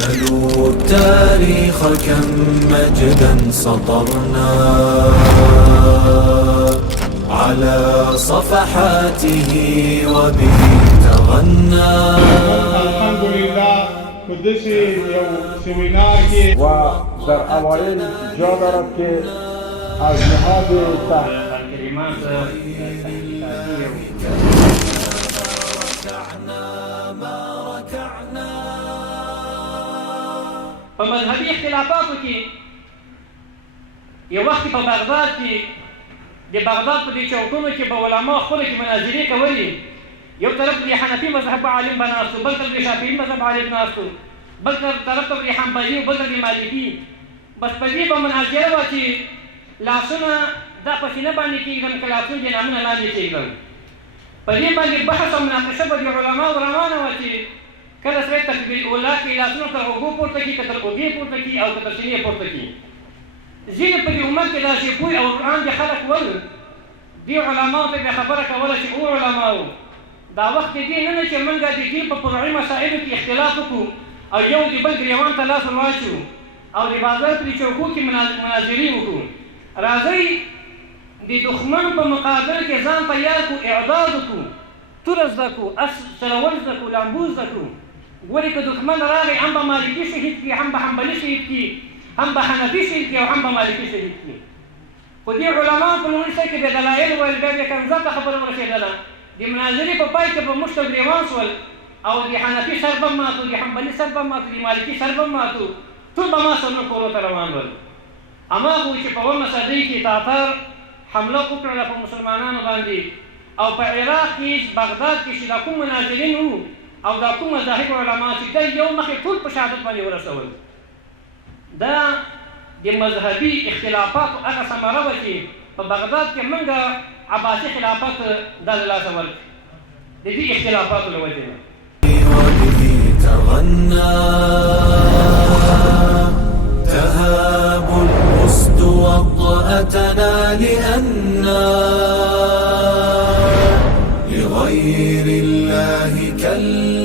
سلوا التاريخ كم مجدا سطرنا على صفحاته وبه تغنى. الحمد لله قدسی یو سیمینار کې و در اوایل جا دارد که از نهاد کلمات په مذهبي اختلافاتو کې یو وخت په بغداد کې د بغداد په دې چوکونو کې به علما خپل کې مناظرې کولې. یو طرف د حنفي مذهب عالم به ناستو، بل طرف د شافعي مذهب عالم ناستو، بل طرف ته د حنبلي او بل طرف د مالکي. بس په دې به مناظره وه چې لاسونه دا په سینه باندې کېږدم که لاسونه د نامونه لاندې کېږدم. په دې باندې بحث او مناقشه به د علماو روانه وه چې کله سړی تکبیر اولا کې لاسونه تر اوږو پورته کړي، که تر اوږې پورته کړي او که تر سینې پورته کړي. ځینې په دې امت کې داسې پوه او قرآن دې خلک ول دې علماو ته بیا خبره کوله چې او علماو دا وخت دې نه نه چې موږ د دین په فرعي مسایلو کې اختلاف وکړو او یو د بل ګریوان ته لاس ور واچو او د بازار په دې چوکو کې مناظرې وکړو. راځئ د دښمن په مقابل کې ځان تیار کړو، اعداد وکړو، توره زده کړو، اس چلول زده کړو، لامبو زده کړو. ګورې که دښمن راغی هم به مالکي شهید کړي، هم به حنبلي شهید کړي، هم به حنفي شهید کړي او هم به مالکي شهید کړي. خو دې علماو په لومړي سر کې بیا دلایل ویل، بیا بیا کنځته خبره ورسېدله. د مناظرې په پای کې به موږ ته ګریوان شول او د حنفي سر به ماتو، د حنبلي سر به ماتو، د مالکي سر به ماتو، ټول به ما سره کورو ته روان ول. هماغه و چې په 1 صدۍ کې تاتار حمله وکړله په مسلمانانو باندې او په عراق کې بغداد کې چې دا کوم مناظرین وو او دا کوم مذاهب علما چې دا یو مخې ټول په شهادت باندې ورسول. دا د مذهبي اختلافاتو هغه ثمره وه چې په بغداد کې موږ عباسي خلافت دا له لاسه ورکړ د دې اختلافاتو له وجې نه. وبه تغنى تهاب الأسد وطأتنا لأننا لغير الله كلا